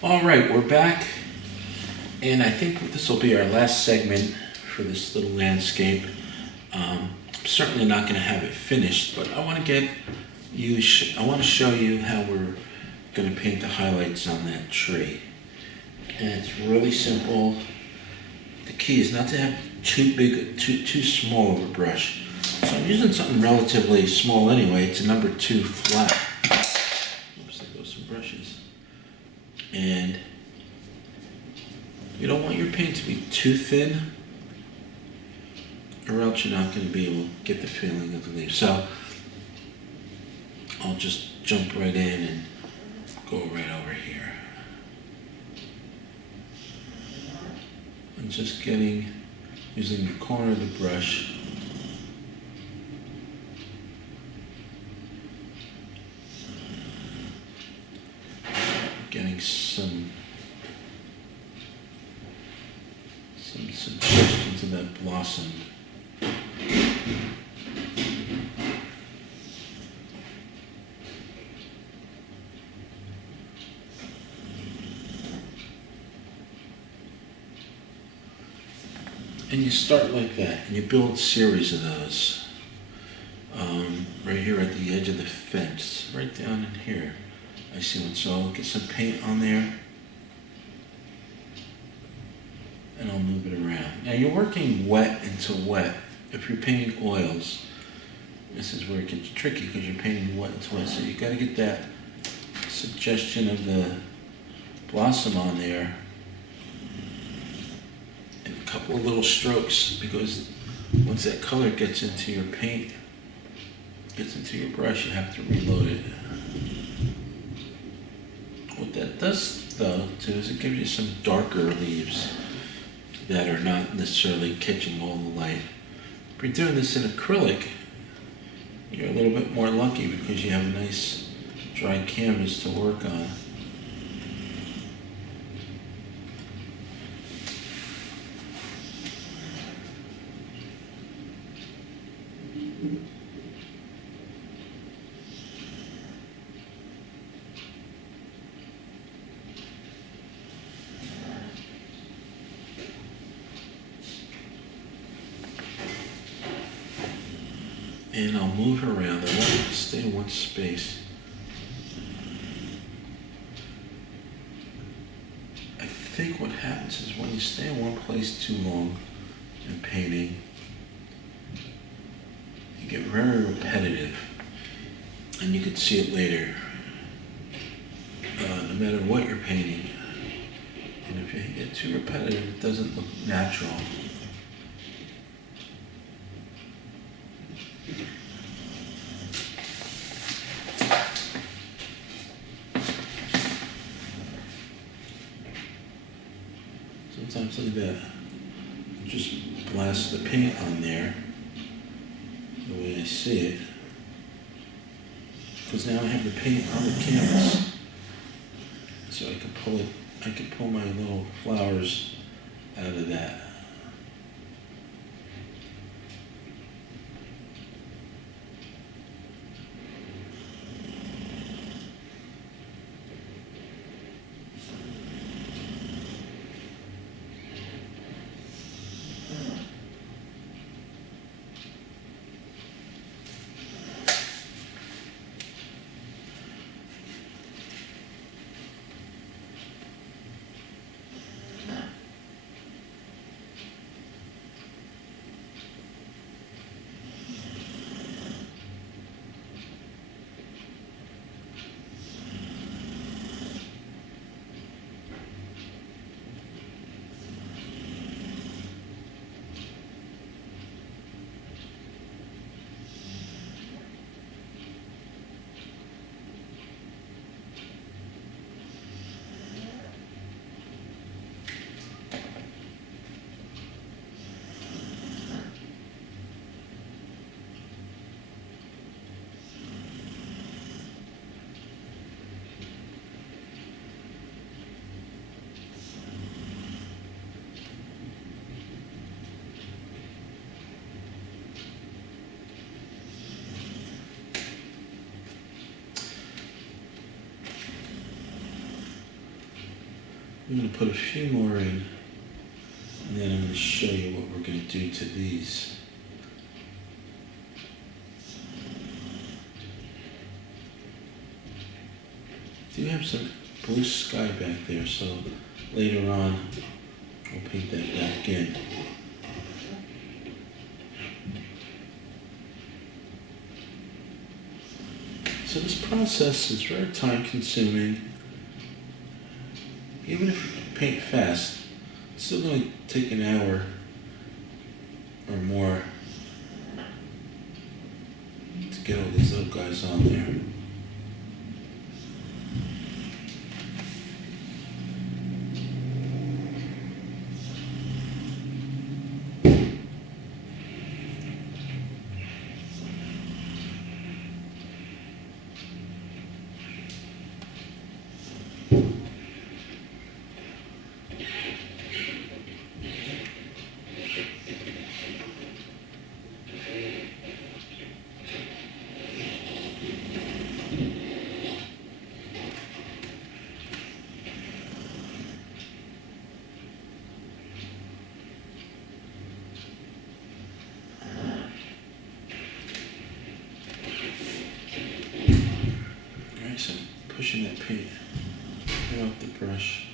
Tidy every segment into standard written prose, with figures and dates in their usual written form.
All right, we're back, and I think this will be our last segment for this little landscape. I'm certainly not going to have it finished, but I want to get you. I want to show you how we're going to paint the highlights on that tree, and it's really simple. The key is not to have too big, too small of a brush. So I'm using something relatively small anyway. It's a number 2 flat. Oops, there goes some brushes. And you don't want your paint to be too thin, or else you're not going to be able to get the feeling of the leaf. So I'll just jump right in and go right over here. I'm just using the corner of the brush, getting some suggestions of that blossom. And you start like that, and you build a series of those. Right here at the edge of the fence, right down in here. I see one, so I'll get some paint on there, and I'll move it around. Now you're working wet into wet. If you're painting oils, this is where it gets tricky because you're painting wet into wet. So you got to get that suggestion of the blossom on there, and a couple of little strokes, because once that color gets into your paint, gets into your brush, you have to reload it. What that does, though, too, is it gives you some darker leaves that are not necessarily catching all the light. If you're doing this in acrylic, you're a little bit more lucky because you have a nice dry canvas to work on. And I'll move it around. I want it to stay in one space. I think what happens is when you stay in one place too long in painting, you get very repetitive. And you can see it later. No matter what you're painting. And if you get too repetitive, it doesn't look natural. Sometimes like that, just blast the paint on there the way I see it, because now I have the paint on the canvas, so I can pull my little flowers out of that. I'm going to put a few more in, and then I'm going to show you what we're going to do to these. I do have some blue sky back there, so later on we'll paint that back in. So this process is very time consuming. Even if you paint fast, it's still going to take an hour or more to get all these little guys on there. So I'm pushing that paint right off the brush.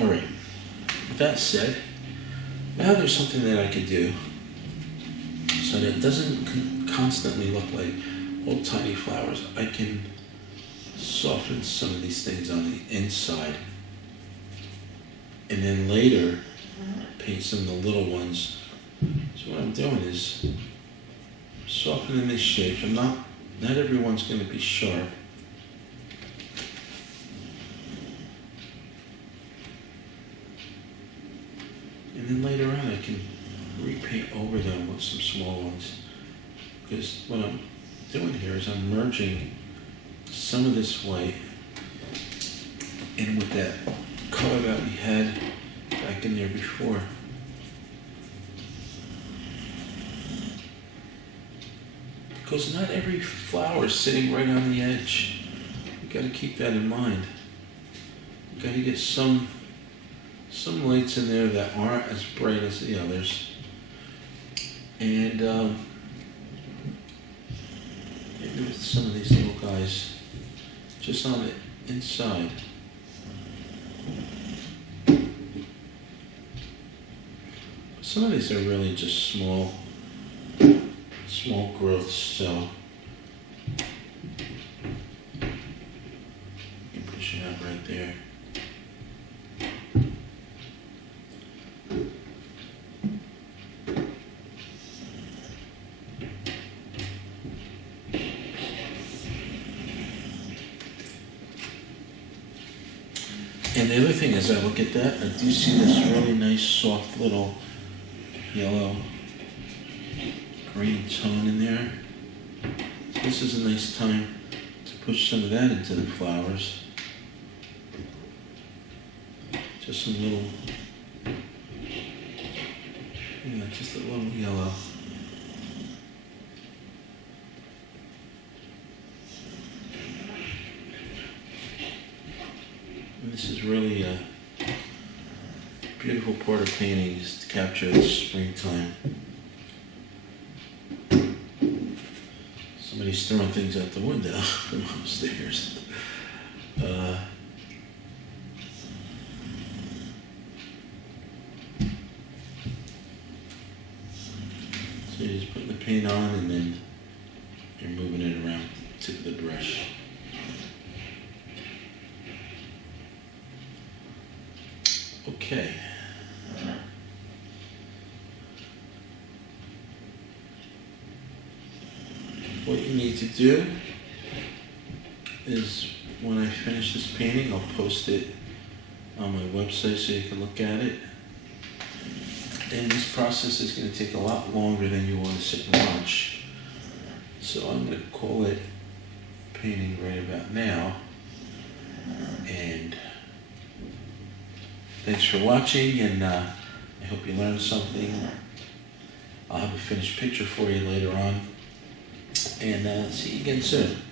Alright, with that said, now there's something that I could do so that it doesn't constantly look like old tiny flowers. I can soften some of these things on the inside and then later paint some of the little ones. So what I'm doing is softening these shapes. Not everyone's going to be sharp. And then later on I can repaint over them with some small ones. Because what I'm doing here is I'm merging some of this white in with that color that we had back in there before. Because not every flower is sitting right on the edge. You got to keep that in mind. You got to get some lights in there that aren't as bright as the others, and maybe with some of these little guys just on the inside. Some of these are really just small growths, so you can push it out right there. And the other thing is, I look at that, I do see this really nice soft little yellow green tone in there. So this is a nice time to push some of that into the flowers. Just some little, just a little yellow. And this is really a beautiful part of painting, is to capture the springtime. Somebody's throwing things out the window from upstairs. So you're just putting the paint on and then you're moving it around the tip of the brush. Okay. What you need to do is, when I finish this painting, I'll post it on my website so you can look at it. And this process is going to take a lot longer than you want to sit and watch. So I'm going to call it painting right about now. And thanks for watching, and I hope you learned something. I'll have a finished picture for you later on. and see you again soon.